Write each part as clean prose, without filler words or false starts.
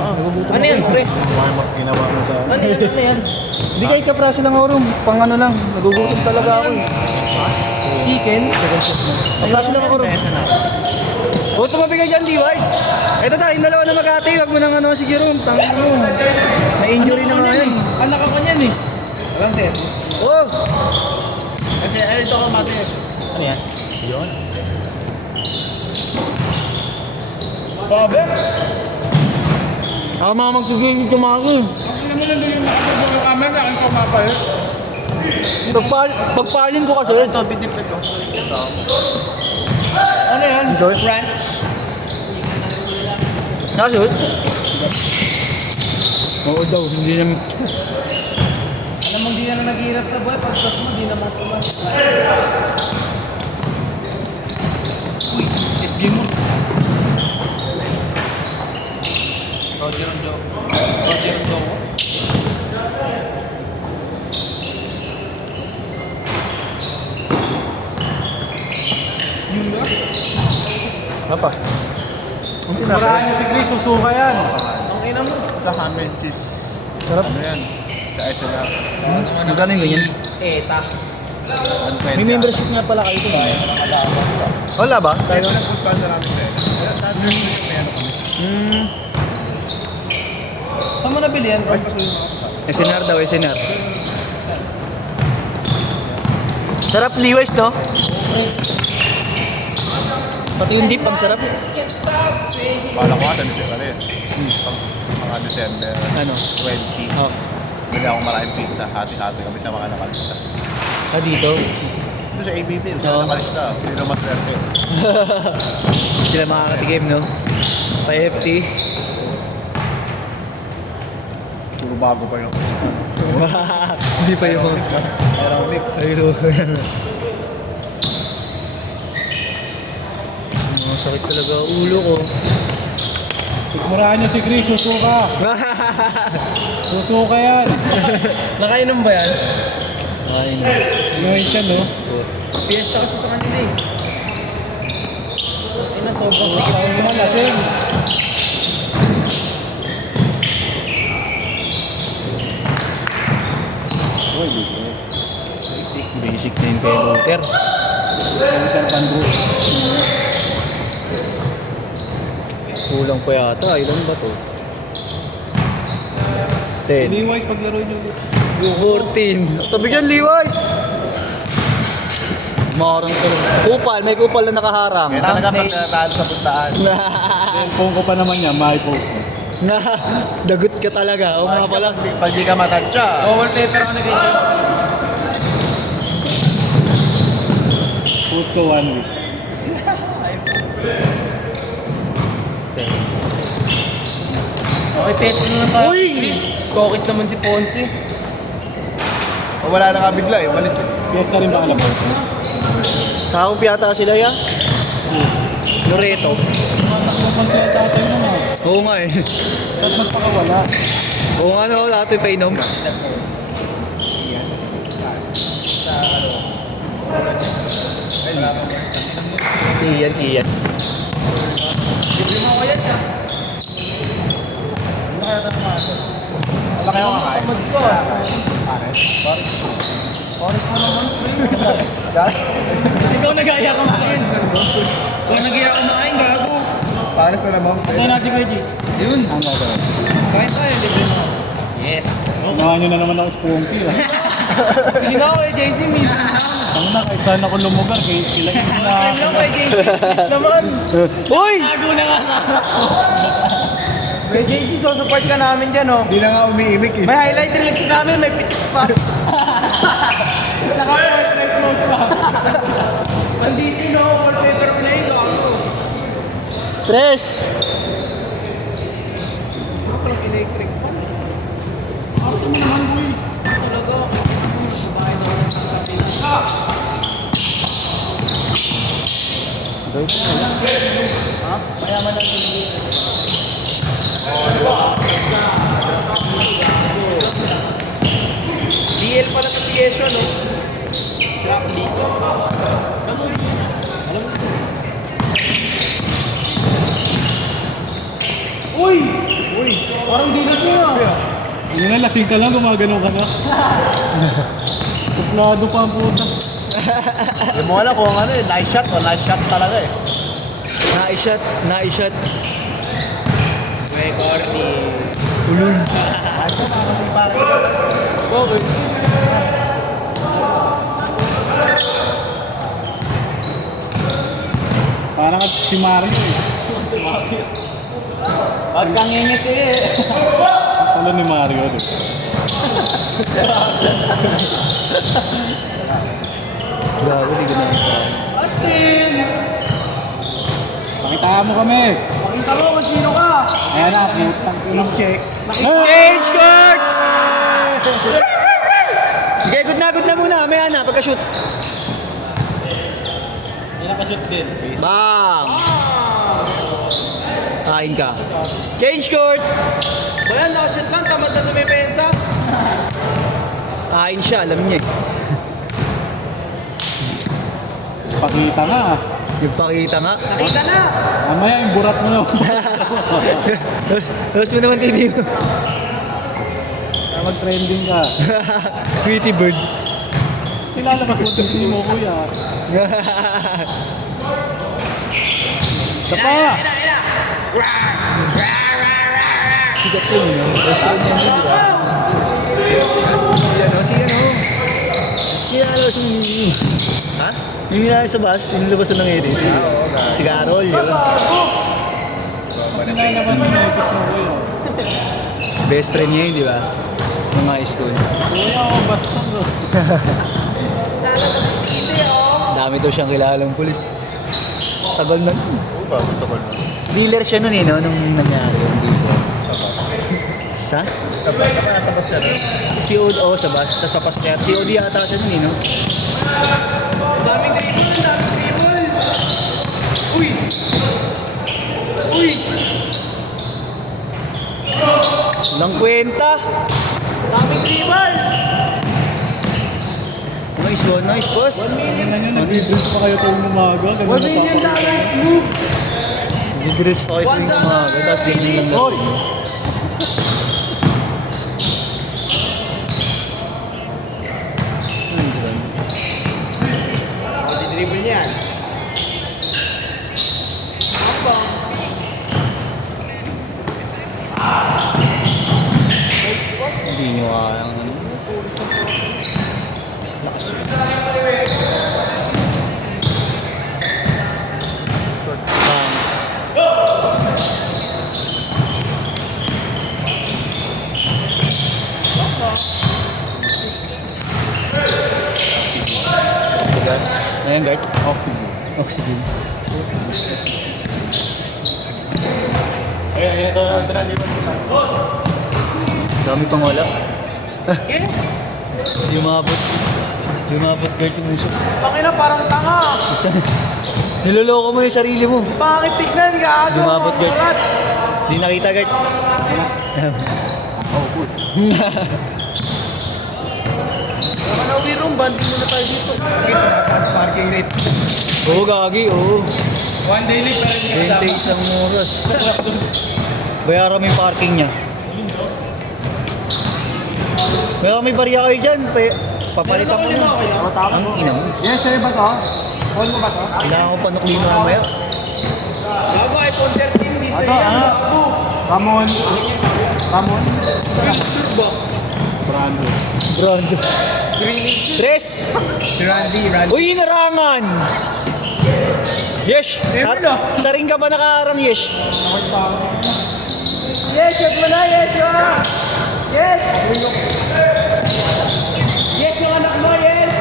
Nagugutom Ano ako yan, eh. pre? Ginawa mo sa... Ano yan, ano yan? Hindi kahit kapraso lang ako rin. Pang ano lang. Nagugutom talaga ako eh. Chicken? Kapraso lang ako rin. O, tumabi ka dyan, D-Wise. Ito tayong dalawa na mag-ati. Huwag mo nang ano si Jerome. Tangin mo. May injury na nga yan. Anak ako niyan eh. Alam sir. Oh! Kasi ano ito ka mati. Ano yan? Yun. Sabi? Ako mga magsugay dito mga ako. Ano mo nandun yung nakasabong yung camera, ang kumapal. Pagpalin ko kasi. Ito, binipit ko. Ano yan? Enjoy. Ranch? Nasud? Oo daw, hindi naman. Alam mo, di na naghihirap sa buhay. Pagkas mo, di na matulang. Uy, SG mo. Roger ang joke. Roger ang joke. Apa? Marahan niyo si Chris, susuka yan. Ang ina mo. Sa ham and cheese. Sarap. Ano yan? Sa SLR. Magkano yung ganyan? Eta. May membership nga pala kayo ito. Wala ba? Tayo na food panda namin tayo. Sabi mo yung may ano kami. Saan mo nabili yan, bro? SNR daw, SNR. Sarap liwes, no? Pati yung dip, ang sarap. Bala ko ata, December yan. Mga December Ano? 20. Oh. Bili ako maraming pizza. Hati-hati kami sa mga nakalista. Ah, dito. Ito sa ABB, sa Oo. nakalista. Hindi naman swerte. Sila makakatikim, no? Sa FT. Puro bago pa yun. Hindi pa yung... Aerobic. Ayun. Sakit talaga ulo ko. Murahan niyo si Chris, susuka. Susuka yan. Nakainom ba yan? Ayun. Inuhin siya, no? Fiesta kasi sa kanila eh. Ina, sobrang sakit. Ayun naman natin. Basic na yung kay Luther. Kulang pa yata. Ilan ba to? 10. Liway, paglaro niyo. 14. Tabi dyan, Liwais! Marang to. Kupal. May kupal na nakaharang. Kaya talaga pag natalo sa puntaan. Cellphone ko pa naman yan, may post. Dagot ka talaga. O nga pala. Pag di ka matansya. Wallpaper ako na ganyan. Post ko 1 week. Okay, peso na lang tayo. Uy! Chris, cookies naman si Ponce. O wala na ka bigla eh, walis eh. Yes na rin ba alam mo? Kakong piyata sila ya. Loreto. Oo nga eh. Ba't magpakawala? Oo nga no, lahat may painom. Si Ian. Ano kayo kakain? Oras mo naman, Ikaw nag-aya kumain. Ikaw nag-aya kumain, gago. Pares na naman. Ito natin kay Jis. Yun. Ang gagawin. Kain tayo, libre mo. Yes. Samahan nyo na naman ako spunky ah. Sige na ako kay JC, miss. Ang na, kahit saan ako lumugar, kaya sila yung na... Time lang kay JC, miss naman. Uy! Gago na nga. Kay JC, support ka namin dyan, oh. Hindi na nga umiimik eh. May highlight reel namin, may pitik pa. Naka-highlight mode pa. Andito no, wallpaper play, gago. Tres! Ano palang electric fan? Ako mo naman, boy. Talaga. Bahay na ako ng Mayaman lang hindi. DL pala sa Yesho, no? Drop list. Alam mo? Uy! Parang di na siya. Yun na, lasing ka lang, gumagano ka na. Tuplado pa ang puta. Hindi mo alam kung ano eh, nice shot o nice shot talaga eh. Na-shot. May corny. Ulul. Okay. Parang at si Mario eh. Huwag kang ngingiti eh. Talo ni Mario. Di. Gago, di ko na Austin! Pakitaan mo kami. Pakita mo kung sino ka. Ayan na, putang inang check. Change court! Sige, good na muna. Mamaya na, pagka-shoot. May nakashoot din. Bang! Kain ka. Change court! Bayan, nakashoot lang. Tamad na tumipensa. Kain siya, alam niya eh. Pakita nga. Nagpakita nga. Nakita na. Mamaya yung burat mo na. Tapos mo naman tini mo. Mag-trending ka. Tweety bird. Kilala ba kung hindi mo kuya? Isa pa! Sigat yun, no? Best friend niya yun, di ba? Yan, si ano? Kilala ko si... Ha? Yung nilala sa bus, yung labasan ng edits. Si Carol, yun. Kilala ba ng edit mo kuya? Best friend niya yun, di ba? Nung high school. Kuya, ako basta bro. Dami daw siyang kilalang pulis. Tagal na. Oo ba, tagal na. Dealer siya nun eh, no? Nung nangyari yung dealer. Sa? Sabay ka pa nasa bus yan. COD, oh, sa bus. Tapos papasok niya. COD yata siya nun eh, no? Daming dribble, daming dribble. Uy! Uy! Walang kwenta. Daming dribble. Nice boss. Ano na yun, nag-dribble pa kayo tuwing umaga. Ganun Wala na yun pa. lang. Move. Nag-dress pa kayo tuwing umaga. Tapos ganyan lang daw. Dribble niyan. Hindi nyo kayang ano. Ayan, guard. Oxygen. Ayan, ito ang trending. Dami pang wala. Lumabot guard yung muso. Pakina parang tanga. Niloloko mo yung sarili mo. Bakit tignan ka? Lumabot guard. Di nakita guard. Oh, good. Naman na uwi room, banding muna tayo dito. Parking rate. Oo, gagi, oo. One day late pa rin 21 oras. Bayaran mo yung parking niya. Meron may bariya kayo dyan. Papalitan ko mo. Ang ina mo. Yes, sir ba to? Call mo ba to? Kailangan ko panuklino mamaya. Bago iPhone 13, di Ito, sa'yo. ano? Ramon. Ramon. Sure ba? Brando. Brando. Tres! Si Randy. Uy, narangan! Yes! Sa ring ka ba nakaarang, yes? Yes, check mo na, yes, yun! Yes! Yes, yung anak mo, yes!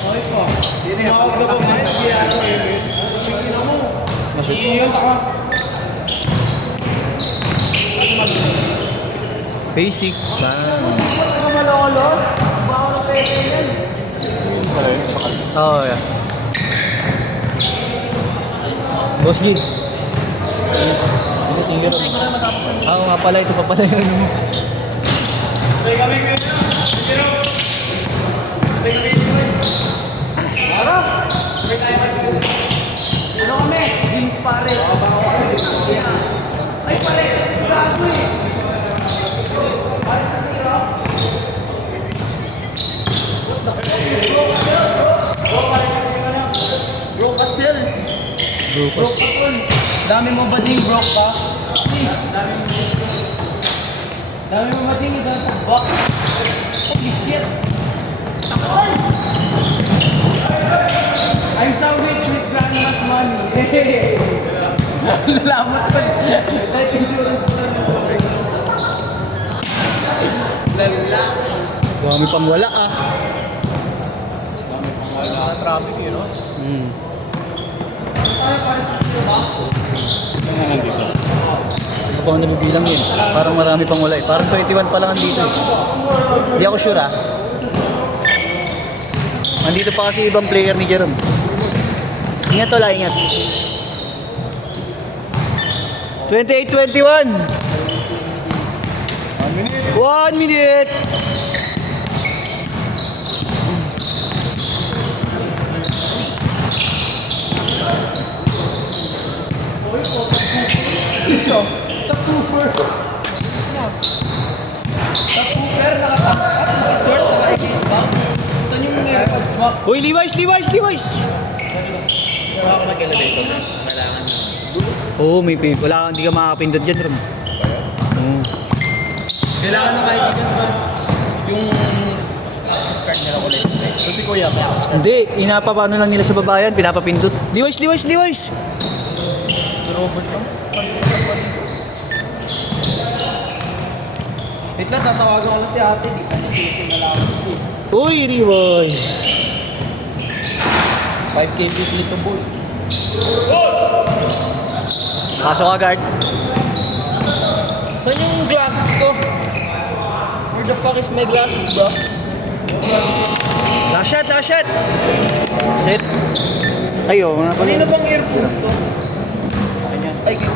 Okay po. Tumawag na ba mo? Ano eh? Sino mo? Iyon ako. Basic. Ano ka malolo? Bawa ng pwede yan. Oo, yeah. Boss G. Oo nga pala, ito pa pala yun. Ano kami? Jeans pare. Broke pa po. Dami mo ba ding broke pa? Please, dami mo ba ding ito sa box? Holy shit! I'm so rich with grandma's money. Lalamat pa. Life insurance pa lang. Lala. Dami pang wala ah. Wala traffic eh, no? Ano nga dito? Ano pa ang nabibilang yun? Parang marami pang wala eh. Parang 21 pa lang andito eh. Hindi ako sure ah. Andito pa kasi ibang player ni Jerome. Ingat to la, ingat. 28-21. 1 minute. Saan yung AirPods mo? Uy, Levi's! Kaya ako nag-elevator. Kailangan na. Oo, may pay. Wala, hindi ka makakapindot dyan, Rom. Oo. Kailangan ng kaibigan ba? Yung access card nila ulit. So si Kuya ba? Hindi, inapapano lang nila sa babayan, pinapapindot. Levi's! Robot lang. Wait lang, tatawagan ko lang si ate. Di ka nasilipin na lang ako. Uy, Levi's! 5K bit to boy. Pasok ka, guard. Saan yung glasses ko? Where the fuck is my glasses, bro? Last shot! Set. Ayo, mga pala. Kanino bang earphones to? Ay, kay